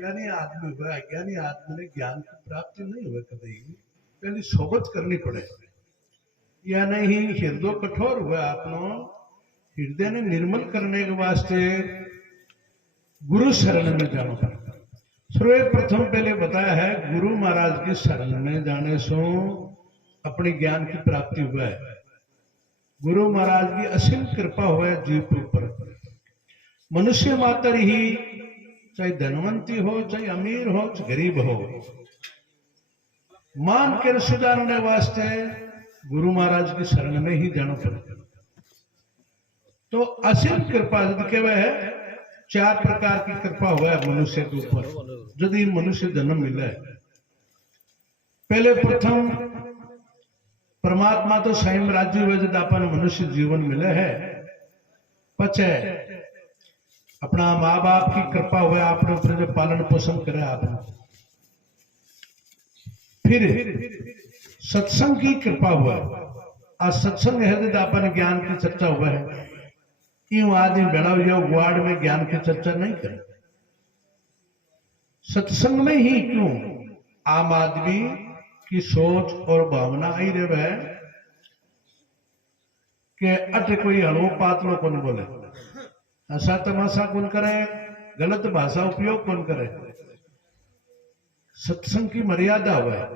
अज्ञानी आदमी हुआ, अज्ञानी आदमी ने ज्ञान की प्राप्ति नहीं हुई कभी, पहले सोबत करनी पड़े। या नहीं हृदय कठोर हुआ, आपनो हृदय ने निर्मल करने के वास्ते गुरु शरण में जाना पड़ता। सर्वप्रथम पहले बताया है गुरु महाराज की शरण में जाने से अपने ज्ञान की प्राप्ति हुआ है। गुरु महाराज की असीम कृपा हुआ है जीव के ऊपर। मनुष्य मात्र ही, चाहे धनवंती हो, चाहे अमीर हो, चाहे गरीब हो, मान के सुधारने वास्ते गुरु महाराज की शरण में ही जाना पड़ता। तो असीम कृपा यदि है, चार प्रकार की कृपा हुआ है मनुष्य के ऊपर यदि मनुष्य जन्म मिला है। पहले प्रथम परमात्मा तो स्वयं राज्य हुए जब अपन मनुष्य जीवन मिले है। पचे अपना माँ बाप की कृपा हुआ अपने ऊपर जो पालन पोषण करे आपने। फिर सत्संग की कृपा हुआ, आज सत्संग है जब अपन ज्ञान की चर्चा हुआ है। यूं आदमी बड़ा हुआ वार्ड में ज्ञान की चर्चा नहीं करे। सत्संग में ही क्यों आम आदमी की सोच और भावना आई रहे है कि अट कोई हड़ो पातलो कौन बोले, ऐसा तमाशा कौन करे, गलत भाषा उपयोग कौन करे। सत्संग की मर्यादा हुआ है,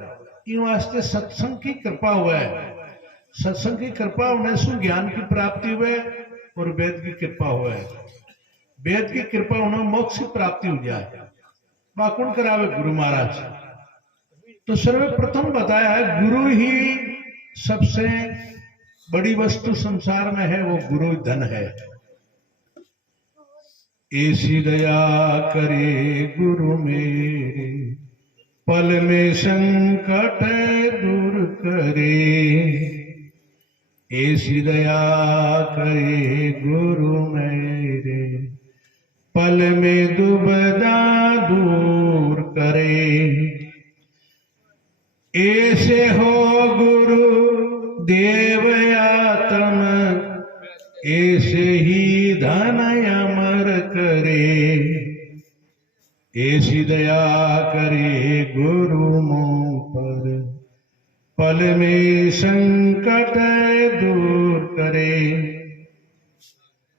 इन वास्ते सत्संग की कृपा हुआ है। सत्संग की कृपा होने से ज्ञान की प्राप्ति हुए और वेद की कृपा हुआ है। वेद की कृपा होने मोक्ष की प्राप्ति हो जाए। कौन करावे? गुरु महाराज। तो सर्वप्रथम बताया है गुरु ही सबसे बड़ी वस्तु संसार में है, वो गुरु धन है। ऐसी दया करे गुरु मेरे, पल में संकट दूर करे। ऐसी दया करे गुरु मेरे, पल में दुबदा दूर करे। ऐसे हो गुरु देव आत्म, ऐसे ही धन अमर करे। ऐसी दया करे गुरु मुँह पर, पल में संकट दूर करे।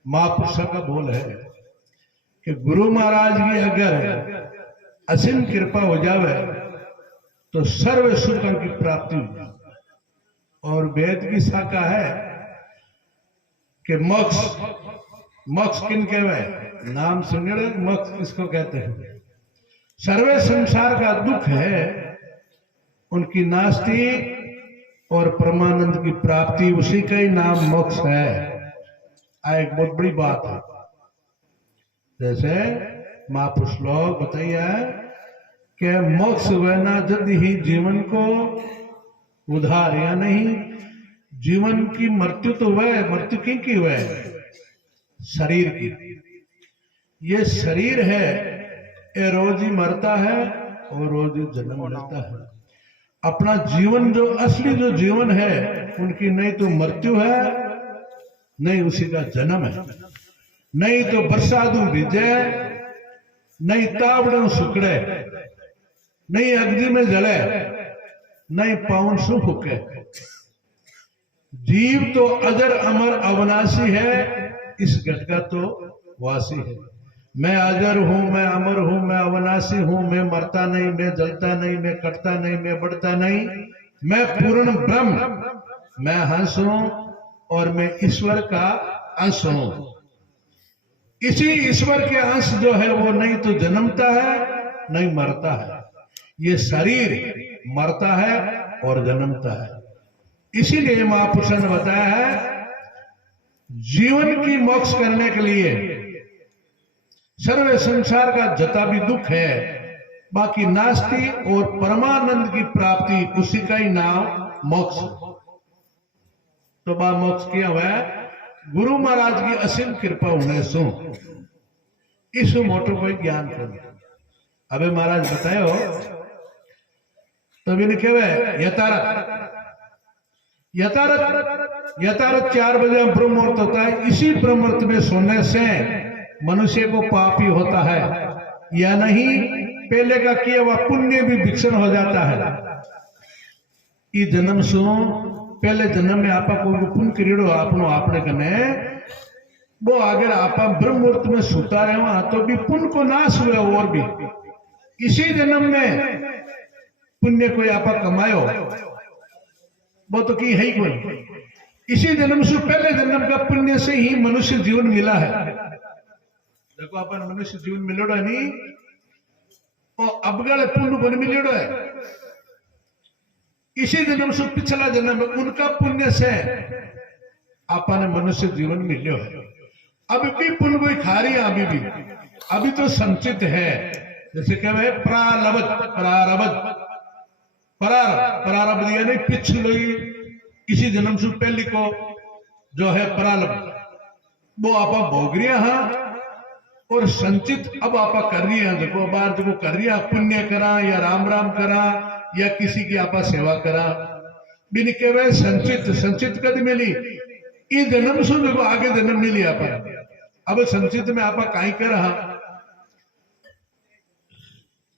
महापुरुष का बोल है कि गुरु महाराज की अगर असीम कृपा हो जावे तो सर्व सुखों की प्राप्ति हो जाए। और वेद की शाखा है कि मोक्ष, मोक्ष किन कहवे? नाम सुनिए, मोक्ष किसको कहते हैं? सर्वे संसार का दुख है उनकी नास्ति और परमानंद की प्राप्ति, उसी का ही नाम मोक्ष है। एक बहुत बड़ी बात है। जैसे महापुरुष लोग बताइए कि मोक्ष वना जद ही जीवन को उधार, या नहीं जीवन की मृत्यु तो वह मृत्यु की हुआ शरीर की। ये शरीर है, ये रोज ही मरता है और रोज ही जन्म लेता है। अपना जीवन जो असली जो जीवन है उनकी नहीं तो मृत्यु है, नहीं उसी का जन्म है। नहीं तो बरसातू भिजे, नहीं तावड़ों सुकड़े, नहीं अग्नि में जले, नहीं पाउन सु फूके। जीव तो अजर अमर अविनाशी है, इस घट का तो वासी है। मैं अजर हूं, मैं अमर हूं, मैं अविनाशी हूं, मैं मरता नहीं, मैं जलता नहीं, मैं कटता नहीं, मैं बढ़ता नहीं, मैं पूर्ण ब्रह्म, मैं हंस हूं और मैं ईश्वर का अंश हूं। इसी ईश्वर के अंश जो है वो नहीं तो जन्मता है नहीं मरता है। ये शरीर मरता है और जन्मता है। इसीलिए महापुरुष ने बताया है जीवन की मोक्ष करने के लिए सर्व संसार का जता भी दुख है, बाकी नास्ति और परमानंद की प्राप्ति, उसी का ही नाम मोक्ष। तो बा मोक्ष किया हुआ है गुरु महाराज की असीम कृपा होने सो इस मोटो को ज्ञान कर। अबे महाराज बतायो तो भी लिखे हुए यथारथ, यथारथ यथारथ 4 बजे ब्रह्म मुहूर्त होता है। इसी ब्रह्म मुहूर्त में सोने से मनुष्य को पाप ही होता है या नहीं? पहले का किया हुआ पुण्य भी विक्षण हो जाता है। ई जन्म सो पहले जन्म में आपा कोई पुण्य करियो आपनो आपने कने वो अगर आपा ब्रह्म मुहूर्त में सुता रहे तो भी पुण्य को नाश हुए और भी इसी जन्म में पुण्य कोई आपा कमायो वो तो की है ही कोई। इसी जन्म से पहले जन्म का पुण्य से ही मनुष्य जीवन मिला है। देखो अपन मनुष्य जीवन मिलोड़ा नहीं और अबगल पुण्य बन मिलोड़ा है। इसी जन्म से पिछला जन्म में उनका पुण्य से अपन मनुष्य जीवन मिलो है। अभी भी पुण्य कोई खा रही है अभी तो संचित है। जैसे क्या है प्रारब्ध यानी पिछली इसी जन्म से पहले को जो है प्रारब्ध वो आपा भोग रही है और संचित अब आपा कर रही है। देखो बार जो कर रही है पुण्य करा या राम राम करा या किसी की आपा सेवा करा बिन के वे संचित कद मिली इस जन्म से देखो आगे जन्म मिली आपा। अब संचित में आपा काई कर रहा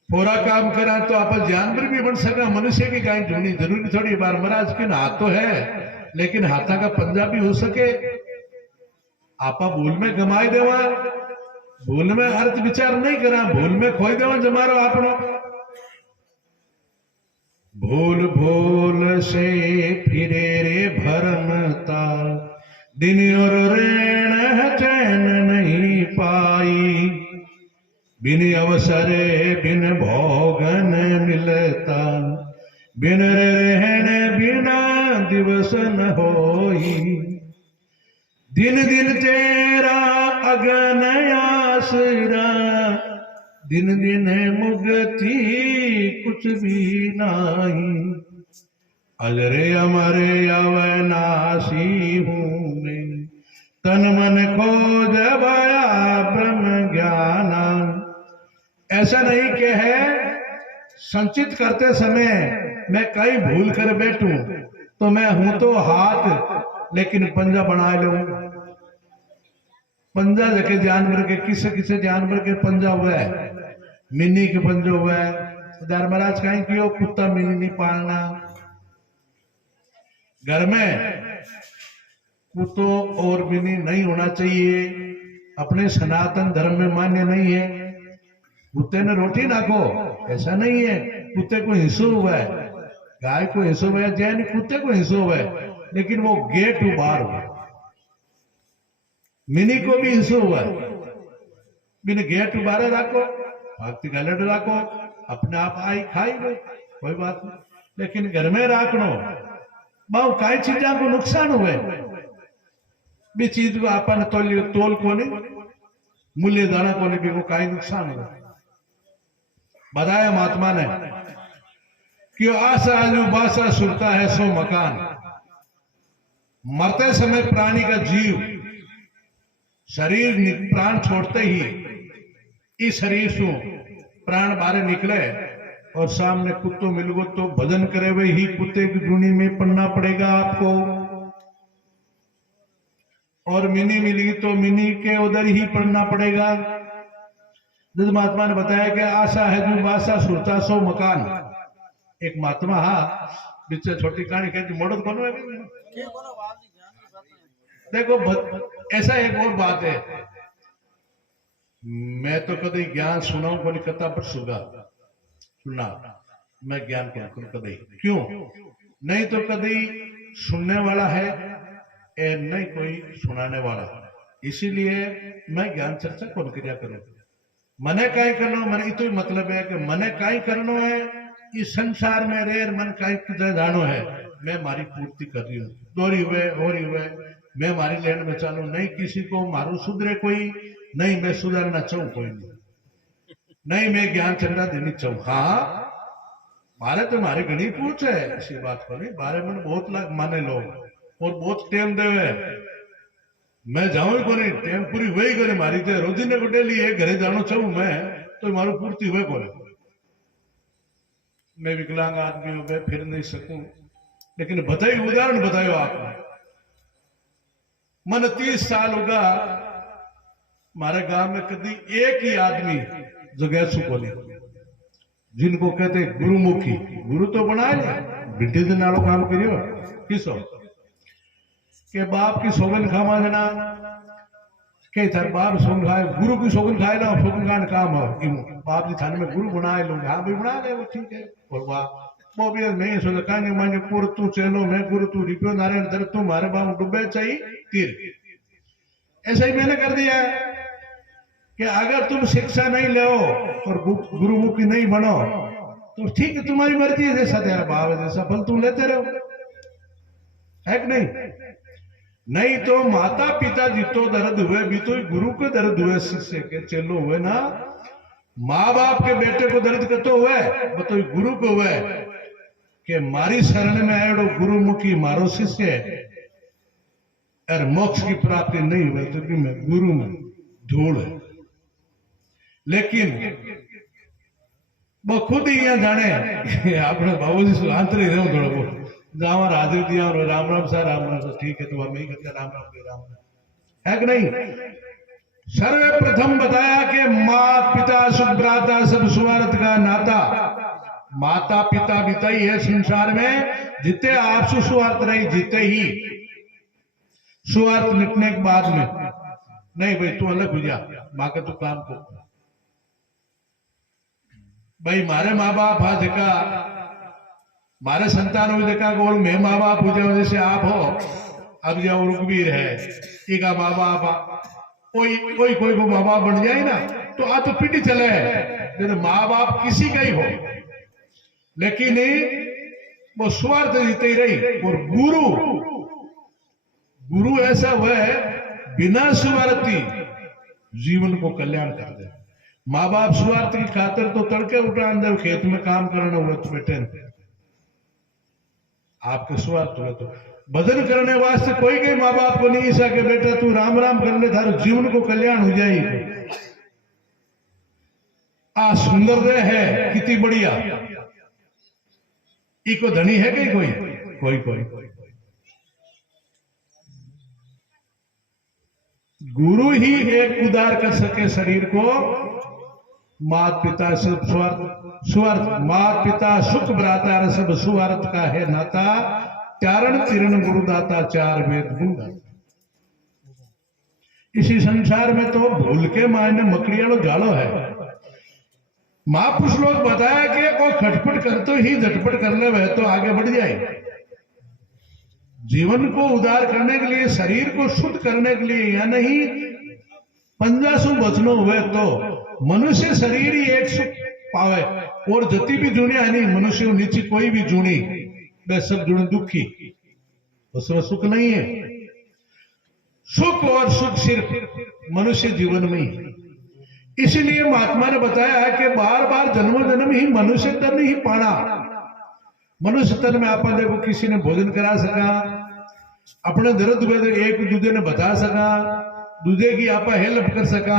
पूरा काम करा तो आप जानवर भी बन सका मनुष्य की गाय ढूंढनी जरूरी थोड़ी बार महाराज के हाथ तो है लेकिन हाथा का पंजा भी हो सके। आपा भूल में गमाई देवा भूल में अर्थ विचार नहीं करा भूल में खोई देवा जमारो आपनो भूल भूल से फिरे रे भरमता दिन और ऋण चैन नहीं पाई बिन अवसरे बिन भोगन मिलता बिन रहने बिना दिवस न होई दिन दिन तेरा अगन आसरा दिन दिन मुगति कुछ भी नहीं अजरे अमरे अवनाशी हूँ मैं तन मन खोज भया ब्रह्म ज्ञाना। ऐसा नहीं कि है संचित करते समय मैं कहीं भूल कर बैठूं तो मैं हूं तो हाथ लेकिन पंजा बना लूं। पंजा जके जानवर के किसे जानवर के पंजा हुआ है मिनी के पंजो हुआ है। धर्मराज कहीं क्यों कुत्ता मिनी नहीं पालना घर में कुत्तो और मिनी नहीं होना चाहिए अपने सनातन धर्म में मान्य नहीं है। कुत्ते ने रोटी नाखो ऐसा नहीं है कुत्ते को हिस्सो हुआ है गाय को हिस्सो हुआ है जैन कुत्ते को हिस्सो हुआ है लेकिन वो गेट बाहर हुआ मिनी को भी हिस्सो हुआ है बिन गेट बाहर रखो भक्ति गलट रखो अपने आप आई खाई लो कोई बात नहीं लेकिन घर में रखनो बहु कई चीजा को नुकसान हुए भी चीज को अपन तोल को नहीं मूल्य दाना को नहीं भी वो कई नुकसान हुआ। बताया महात्मा ने कि आशा जो बासा सुरता है सो मकान। मरते समय प्राणी का जीव शरीर प्राण छोड़ते ही इस शरीर से प्राण बाहर निकले और सामने कुत्तों मिल गो तो भजन करे हुए ही कुत्ते की धुनी में पड़ना पड़ेगा आपको और मिनी मिली तो मिनी के उधर ही पड़ना पड़ेगा। जिस महात्मा ने बताया कि आशा है जो बासा सुरता सो मकान। एक महात्मा हा बीच छोटी कहानी कहती मोड़ो कौन है देखो ऐसा एक और बात है मैं तो कभी ज्ञान सुनाऊं कोई कथा पर सुना मैं ज्ञान को कभी क्यों नहीं तो कभी सुनने वाला है नहीं कोई सुनाने वाला इसीलिए मैं ज्ञान चर्चा कौन क्रिया करूं मने काई करनो मन इतो मतलब है कि मने काई करनो है इस संसार में रेर मन काई कुछ जानो है मैं मारी पूर्ति कर रही हूं दोरी हुए मैं मारी लैंड में चालू नहीं किसी को मारू सुधरे कोई नहीं मैं सुधारना चाहूं कोई नहीं मैं ज्ञान चंदा देनी चाहूं। हाँ मारे तो मारे घनी पूछ है ऐसी बात को नहीं बारे मन बहुत लाख माने लोग और बहुत टेम देवे मैं जाऊं को नहीं टेम पूरी वही करे मारी थे रोजी ने को डेली एक घरे जानो चाहूं मैं तो मारू पूर्ति हुए को मैं विकलांग आदमी हूं मैं फिर नहीं सकूं लेकिन बताइए उदाहरण बतायो आपने मन 30 साल होगा हमारे गांव में कभी एक ही आदमी जो गैसू बोली जिनको कहते गुरुमुखी, गुरु तो बनाए बिटी से नालो काम करियो किसो के बाप की सोगन खामा देना के थार बाप सोगन खाए, गुरु की सोगन खाए ना सोगन खान काम हो कि बाप जी थाने में गुरु बनाए लोग, हाँ भी बना ले वो ठीक है। और वाह वो भी मैं सोचा कांगे मांगे पुर तू चलो मैं गुरु तू रिपियो नारायण दर तू मारे बाप डूबे चाहिए तीर। ऐसा ही मैंने कर दिया है कि अगर तुम शिक्षा नहीं ले और गुरुमुखी नहीं बनो तो ठीक है, तुम्हारी मर्जी है, जैसा तेरा भाव है जैसा फल तुम लेते रहो, है कि नहीं? नहीं तो माता पिता जितो दर्द हुए भी तो गुरु को दर्द हुए, शिष्य के चेलो हुए ना, माँ बाप के बेटे को दर्द कतो हुए तो गुरु को हुए कि मारी शरण में आयो गुरुमुखी मारो शिष्य और मोक्ष की प्राप्ति नहीं हुई तो कि मैं गुरु में धूल है। लेकिन वो खुद ही यहाँ जाने अपने बाबूजी से आंतरिक रहो थोड़ा बहुत गाँव हाजिर दिया और राम राम सा राम राम सा ठीक है तो वह नहीं करते राम राम के राम राम, है कि नहीं? सर्वप्रथम बताया कि माता पिता सुख भ्राता सब सुवार्थ का नाता, माता पिता बीता ही है संसार में, जितने आप सुस्वार्थ रही जीते ही सुवार्थ मिटने के बाद में नहीं भाई तू अलग हो जा माँ का तू काम को भाई मारे माँ बाप हा देखा मारे संतान हो देखा गोल मैं माँ बाप हो जाओ जैसे आप हो, अब जाओ रुकबीर है एक माँ बाप कोई कोई कोई को माँ बाप बन जाए ना तो आ तो पीटी चले है माँ बाप किसी का ही हो, लेकिन वो स्वार्थ जीते ही रही। और गुरु गुरु ऐसा हुआ है बिना स्वार्थी जीवन को कल्याण कर दे। माँ बाप स्वार्थ की खातिर तो तड़के उठा अंदर खेत में काम करना हुआ तो बेटे आपके स्वार्थ हुआ तो भजन करने वास्ते कोई कई माँ बाप को नहीं सके बेटा तू राम राम कर ले थारे जीवन को कल्याण हो जाएगी। आ सुंदर दे है कितनी बढ़िया, इको धनी है कहीं कोई कोई कोई कोई गुरु ही एक उदार कर सके शरीर को। मात पिता सब स्वार्थ मात पिता सुख भ्राता सब सुवार्थ का है नाता, चारण किरण गुरुदाता चार वेद गुण। इसी संसार में तो भूल के मायने मकड़ियालो जालो है। महापुरुष लोग बताया कि वो खटपट कर तो ही झटपट कर ले वह तो आगे बढ़ जाए। जीवन को उदार करने के लिए शरीर को शुद्ध करने के लिए या नहीं 1500 वचनों हुए तो मनुष्य शरीर ही एक सुख पावे और जति भी जुने नहीं मनुष्य नीचे कोई भी जुनी वे सब जुड़े दुखी, उसमें सुख नहीं है। सुख और सुख सिर्फ मनुष्य जीवन में ही। इसलिए महात्मा ने बताया है कि बार बार जन्म जन्म ही मनुष्य तन ही पाना। मनुष्य तन में आप देखो किसी ने भोजन करा सका, अपने दर्द हुए एक दूसरे ने बता सका, दूसरे की आप हेल्प कर सका,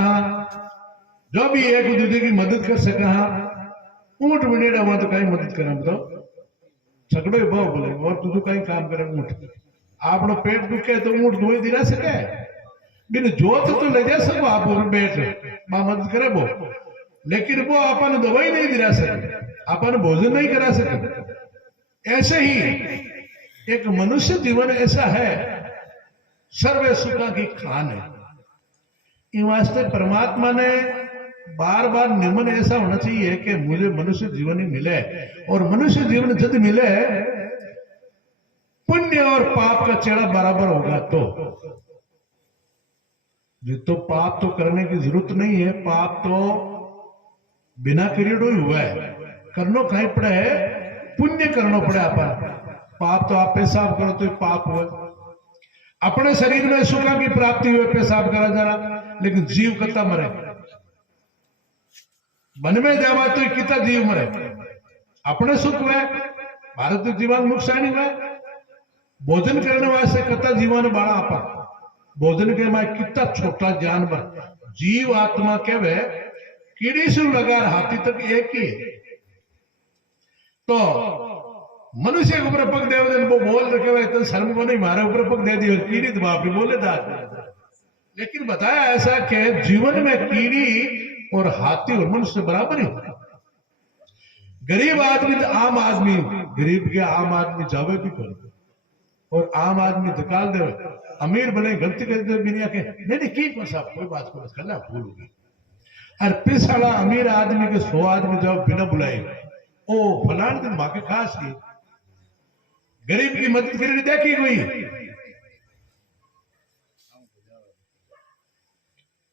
जो भी एक दूसरे की मदद कर सका। ऊंट मिनेड़ा हुआ तो कहीं मदद करा बताओ छकड़ो भाव बोले और तुझे कहीं काम करे ऊंट आपनो पेट दुखे तो ऊंट धोई दिला सके बिन जोत तो ले जा सको आप बैठ मां मदद करे वो, लेकिन वो अपन दवाई नहीं दिला सके, अपन भोजन नहीं करा सके। ऐसे ही एक मनुष्य जीवन ऐसा है सर्व सुखा की खान है। इन वास्ते परमात्मा ने बार बार नियमन ऐसा होना चाहिए कि मुझे मनुष्य जीवन ही मिले, और मनुष्य जीवन जब मिले पुण्य और पाप का चेड़ा बराबर होगा तो तो पाप तो करने की जरूरत नहीं है, पाप तो बिना करियडो ही हुआ है, करनो कहीं पड़े है पुण्य करना पड़े अपन। पाप तो आप पेशाब करो तो पाप हुआ, अपने शरीर में सुखा की प्राप्ति हुए पेशाब करा जरा, लेकिन जीव कता मरे वन में जावा तो कितना जीव मरे, अपने सुख हुए भारत जीवन नुकसान हुआ। भोजन करने वास्ते कता जीवन बड़ा आपा, भोजन के में कितना छोटा जानवर जीव आत्मा कहवे कीड़ी से लगा हाथी तक एक ही है। तो मनुष्य के ऊपर पग दे वो बोल रखे हुए तो शर्म को नहीं मारे ऊपर पग दे दी कीड़ी तो बाप बोले था। लेकिन बताया ऐसा कि जीवन में कीड़ी और हाथी और मनुष्य बराबर ही होता। गरीब आदमी तो आम आदमी, गरीब के आम आदमी जावे भी करो और आम आदमी धकाल दे, अमीर बने गलती कर दे बिना के नहीं नहीं की साहब कोई बात को करना भूल होगी। और पिछला अमीर आदमी के 100 आदमी जाओ बिना बुलाए, ओ फलान दिन माँ के खास की गरीब की मदद करी देखी हुई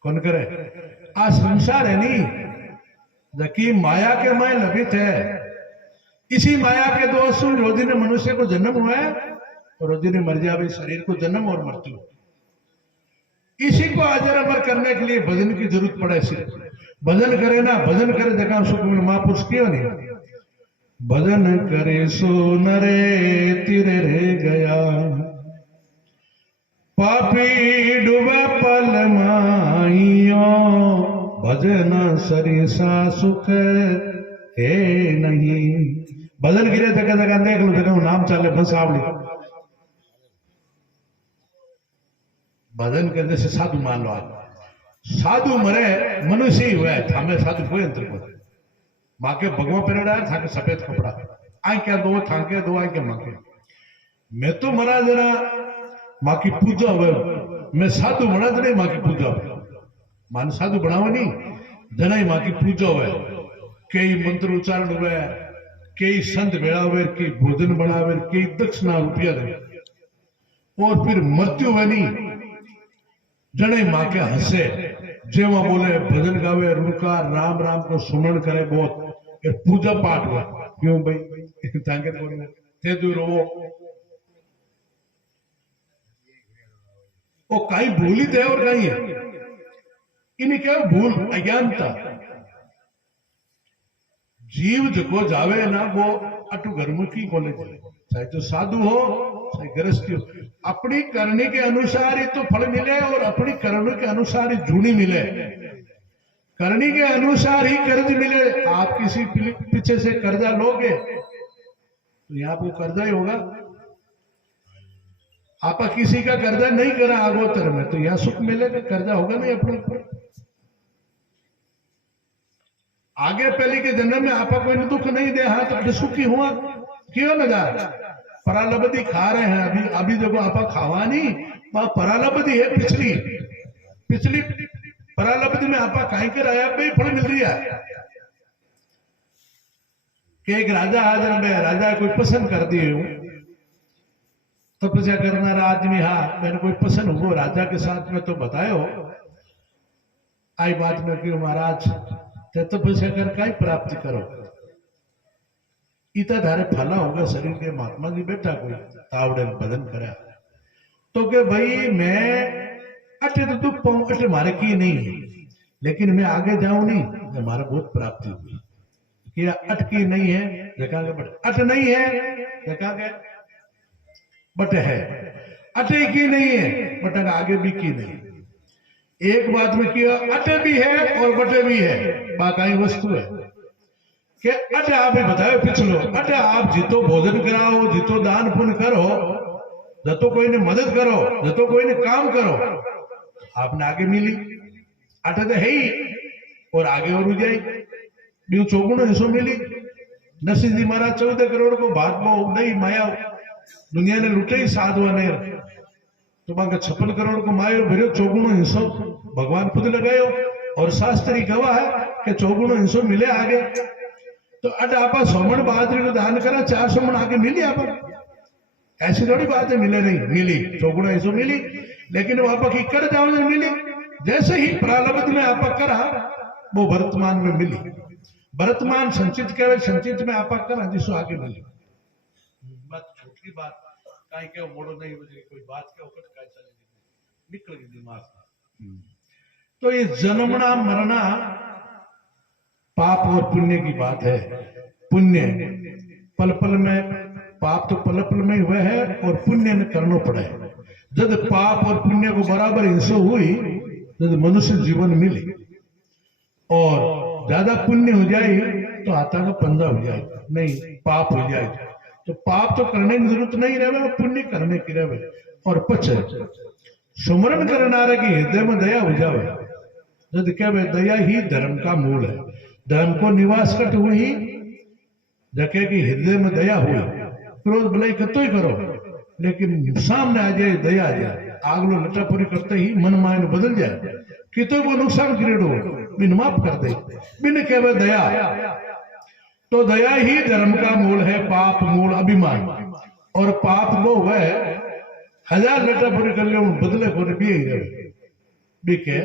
कौन करे। आ संसार है नी जबकि माया के मय लभित है, इसी माया के दोष रोजी ने मनुष्य को जन्म हुआ है और रोजी ने मर जावे, शरीर को जन्म और मृत्यु। इसी को अजर अमर करने के लिए भजन की जरूरत पड़े। सिर्फ भजन करे ना, भजन करे जगह सुख में महापुरुष क्यों नहीं, भजन करे सो नरे तिरे रे गया, पापी डूबा पल माइयो, भजन सरिसा सुख है नहीं। भजन गिरे जगह जगह देख लो, जगह नाम चाले बस आवड़ी भजन करने से साधु मान लो। आज साधु मरे मनुष्य ही हुआ है, थामे साधु कोई अंतर को माँ के भगवा पहना थाके सफेद कपड़ा आई क्या दो थाके दो आई क्या माँ के। मैं तो मरा जरा माँ की पूजा हुए, मैं साधु बना तो नहीं माँ की पूजा हुए, मान साधु बनाओ नहीं जना ही माँ की पूजा हुए, कई मंत्र उच्चारण हुए, कई संत बेड़ा हुए, कई भोजन बनावे, कई दक्षिणा रुपया दे, और फिर मृत्यु हुए नहीं जने माँ के हंसे जेवा बोले भजन गावे रुणकार राम राम को सुमरण करे बहुत पूजा पाठ हुआ। क्यों भाई ताकत बोले ते दूर रो वो कहीं भूली थे और कहीं है इन्हें क्या भूल अज्ञानता। जीव जो जावे ना वो अटू घरमुखी कॉलेज है, चाहे तो साधु हो चाहे गृहस्थी हो, अपनी करने के अनुसार ही तो फल मिले और अपनी करने के अनुसार ही जूनी मिले, करने के अनुसार ही कर्ज मिले। आप किसी पीछे से कर्जा लोगे तो यहाँ आपको कर्जा ही होगा, आप किसी का कर्जा नहीं करा आगोतर में तो यहाँ सुख मिलेगा, कर्जा होगा नहीं अपने ऊपर। आगे पहले के जन्म में आपा कोई दुख नहीं दे, हाँ तो सुखी हुआ क्यों न जा। परालबदी खा रहे हैं अभी, अभी देखो आपा खावा नहीं, परालबदी है पिछली पिछली परालब्धि में आपा कहीं के आया भाई फल मिल रही है कि एक राजा हाजर में राजा कोई पसंद कर दिए हूं तपस्या करना आदमी, हाँ मैंने कोई पसंद हो राजा के साथ में तो बतायो आई बात में क्यों महाराज तपस्या कर का प्राप्ति करो, इतना धारे फला होगा शरीर के महात्मा जी बेटा कोई तावड़े बदन करा तो के भाई मैं अटे तो दुख पाऊं अटे मारे की नहीं है, लेकिन मैं आगे जाऊं नहीं हमारा बहुत प्राप्ति हुई कि अटकी नहीं है देखा बट अट नहीं है देखा गया बट है, अटे की नहीं है बट आगे भी की नहीं। एक बात में किया अटे भी है और बटे भी है, बाकाई वस्तु है कि अटे आप ही बताओ पिछलो अटे आप जितो भोजन कराओ जितो दान पुण्य करो जतो कोई ने मदद करो जतो कोई ने काम करो आपने आगे मिली अटे तो है ही और आगे और जाए बीू चौगुणो हिस्सों मिली। नरसिंह जी महाराज 14 करोड़ को भाग नहीं माया दुनिया ने लुटे ही साधुआ ने तो बाकी 56 करोड़ को मायो भरो चौगुणो हिस्सों भगवान खुद लगायो और शास्त्री गवाह है कि चौगुणो हिस्सों मिले आगे। तो अट आपा 100 मन बाजरी को दान करा 400 मन आगे मिली आप, ऐसी थोड़ी बात है मिले नहीं मिली चौगुणो हिस्सों मिली, लेकिन वो आपा की कर जाओ मिली जैसे ही प्रारब्ध में आपा करा वो वर्तमान में मिली, वर्तमान संचित करे संचित में आपा करा जिसको आगे मिली। बात छोटी बात कहीं के मोड़ो नहीं बजे कोई बात के ऊपर काय चलेगी निकल गई दिमाग से। तो ये जन्मना मरना पाप और पुण्य की बात है। पुण्य पल पल में, पाप तो पल पल में हुए है और पुण्य ने करना पड़ा है। जब पाप और पुण्य को बराबर हिस्सा हुई जब मनुष्य जीवन मिले और ज्यादा पुण्य हो जाए तो आता का पंजा हो जाए, नहीं पाप हो जाए तो पाप तो करने की जरूरत नहीं रहे और पुण्य करने की रहे। और पचे सुमरण करनारे की हृदय में दया हो जाए, जब क्या दया ही धर्म का मूल है, धर्म को निवास कट हुई जके की हृदय में दया हुई क्रोध भले कतो ही करो लेकिन सामने आ जाए दया आ जाए आगलो लटापुरी करते ही मन मायन बदल जाए कितो को नुकसान करेडो बिन माफ कर दे बिन कहवे दया तो दया ही धर्म का मूल है पाप मूल अभिमान और पाप वो है 1000 लटापुरी कर ले बदले को भी के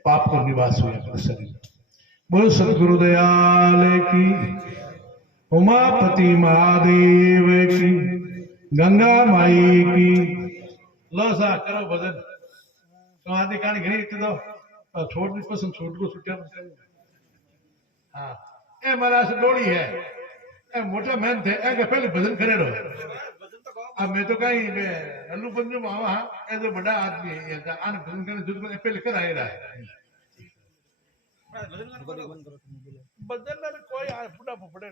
पाप को निवास हुआ शरीर बोल सतगुरु दयाल की उमापति महादेव की गंगा माई की लो सा करो भजन तो आदि कान घणी तो छोड़ दी पसंद छोड़ को छुट्टिया हाँ ए मारा से डोली है ए मोटा मैन थे ए के पहले भजन करे रहो अब मैं तो कहीं अल्लू बंजू मावा ए जो बड़ा आदमी है आन भजन करने जुद को पहले कर आए रहा है बदन कोई बुढ़ा पड़े